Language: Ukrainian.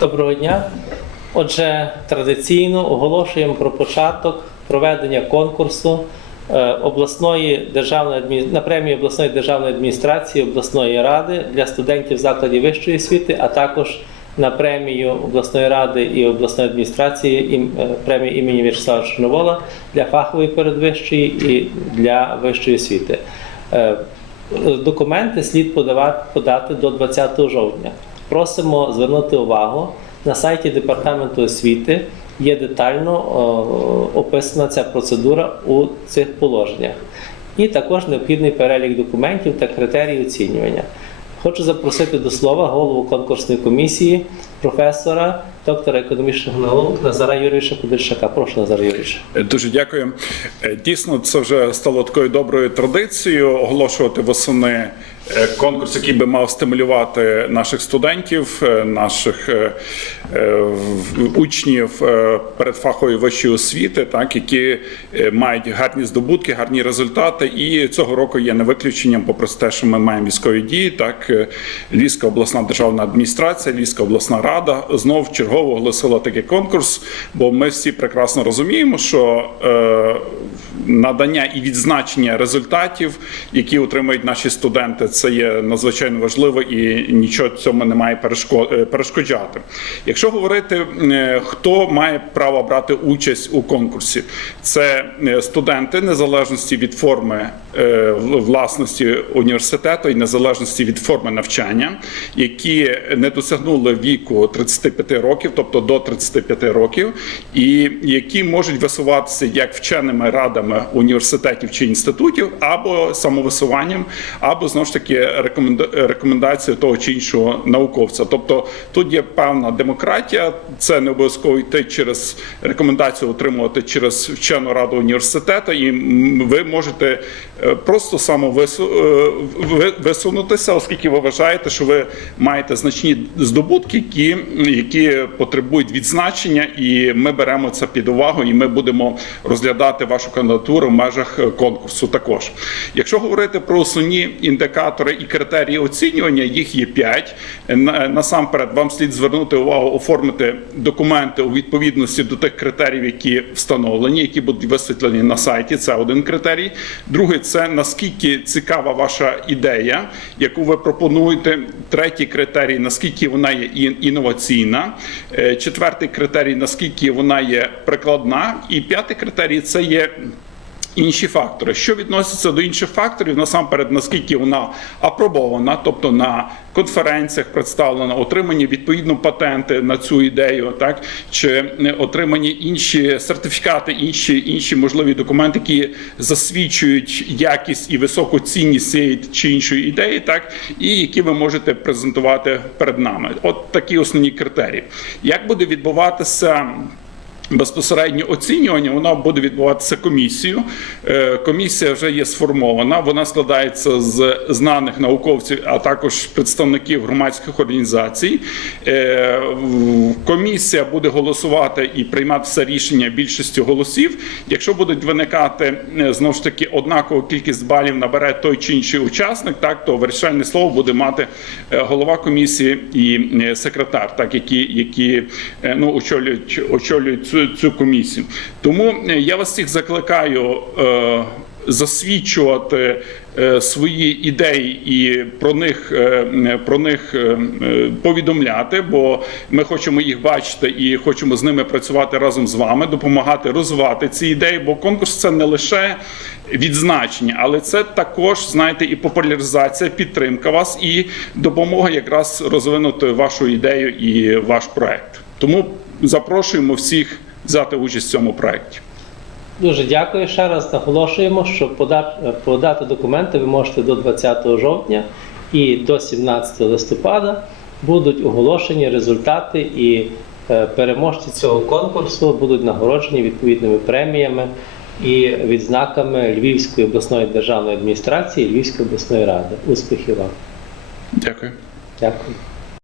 Доброго дня. Отже, традиційно оголошуємо про початок проведення конкурсу е, обласної державної адмі- на премію обласної державної адміністрації обласної ради для студентів закладів вищої освіти, а також на премію обласної ради і обласної адміністрації е, премію імені В'ячеслава Чорновола для фахової передвищої і для вищої освіти. Е, Документи слід подавати, подати до 20 жовтня. Просимо звернути увагу на сайті департаменту освіти. Є детально описана ця процедура у цих положеннях. І також необхідний перелік документів та критерії оцінювання. Хочу запросити до слова голову конкурсної комісії, професора, доктора економічних наук Назара Юрійовича Подільшака. Прошу Назар Юрійович. Дуже дякую. Е, Дійсно, це вже стало такою доброю традицією оголошувати восени е, конкурс, який би мав стимулювати наших студентів, е, наших е, е, учнів е, передфахової вищої освіти, так які е, мають гарні здобутки, гарні результати. І цього року є не виключенням, попри те, що ми маємо військові дії. Так, е, Львівська обласна державна адміністрація, Львівська обласна рада знов чергово оголосила такий конкурс, бо ми всі прекрасно розуміємо, що е, надання і відзначення результатів, які отримують наші студенти, це є надзвичайно важливо і нічого цьому не має е, перешкоджати. Якщо говорити, е, хто має право брати участь у конкурсі, це е, студенти незалежності від форми власності університету і незалежності від форми навчання, які не досягнули віку 35 років, тобто до 35 років, і які можуть висуватися як вченими радами університетів чи інститутів, або самовисуванням, або знову ж таки рекоменда- рекомендацією того чи іншого науковця. Тобто тут є певна демократія, це не обов'язково йти через рекомендацію отримувати через вчену раду університету, і ви можете е, просто самовисунутися, оскільки ви вважаєте, що ви маєте значні здобутки, які, які потребують відзначення, і ми беремо це під увагу, і ми будемо розглядати вашу кандидатуру в межах е, конкурсу. Також, якщо говорити про основні індикатори і критерії оцінювання, їх є п'ять. Насамперед, вам слід звернути увагу, оформити документи у відповідності до тих критеріїв, які встановлені, які будуть висвітлені на сайті. Це один критерій. Другий це наскільки цікава ваша ідея, яку ви пропонуєте. Третій критерій наскільки вона є інноваційна. Е, Четвертий критерій наскільки вона є прикладна. І п'ятий критерій це є інші фактори. Що відноситься до інших факторів, насамперед, наскільки вона апробована, тобто на конференціях представлена, отримані відповідно патенти на цю ідею, так чи отримані інші сертифікати, інші інші можливі документи, які засвідчують якість і високу цінність цієї чи іншої ідеї, так і які ви можете презентувати перед нами. От такі основні критерії. Як буде відбуватися? Безпосередньо оцінювання воно буде відбуватися комісією. Е, Комісія вже є сформована. Вона складається з знаних науковців, а також представників громадських організацій. Е, Комісія буде голосувати і прийматися рішення більшістю голосів. Якщо будуть виникати е, знову ж таки однакова кількість балів набере той чи інший учасник, так то вирішальне слово буде мати голова комісії і секретар, так які, які ну очолюють очолюють цю, цю комісію. Тому е, я вас всіх закликаю. Е, Засвідчувати е, свої ідеї і про них про них повідомляти, бо ми хочемо їх бачити і хочемо з ними працювати разом з вами, допомагати розвивати ці ідеї. Бо конкурс це не лише відзначення, але це також знаєте і популяризація, підтримка вас і допомога якраз розвинути вашу ідею і ваш проект. Тому запрошуємо всіх взяти участь в цьому проекті. Дуже дякую ще раз. Наголошуємо, що подати, подати документи ви можете до 20 жовтня і до 17 листопада будуть оголошені результати і е, переможці цього конкурсу будуть нагороджені відповідними преміями і відзнаками Львівської обласної державної адміністрації Львівської обласної ради. Успіхів вам! Дякую. Дякую.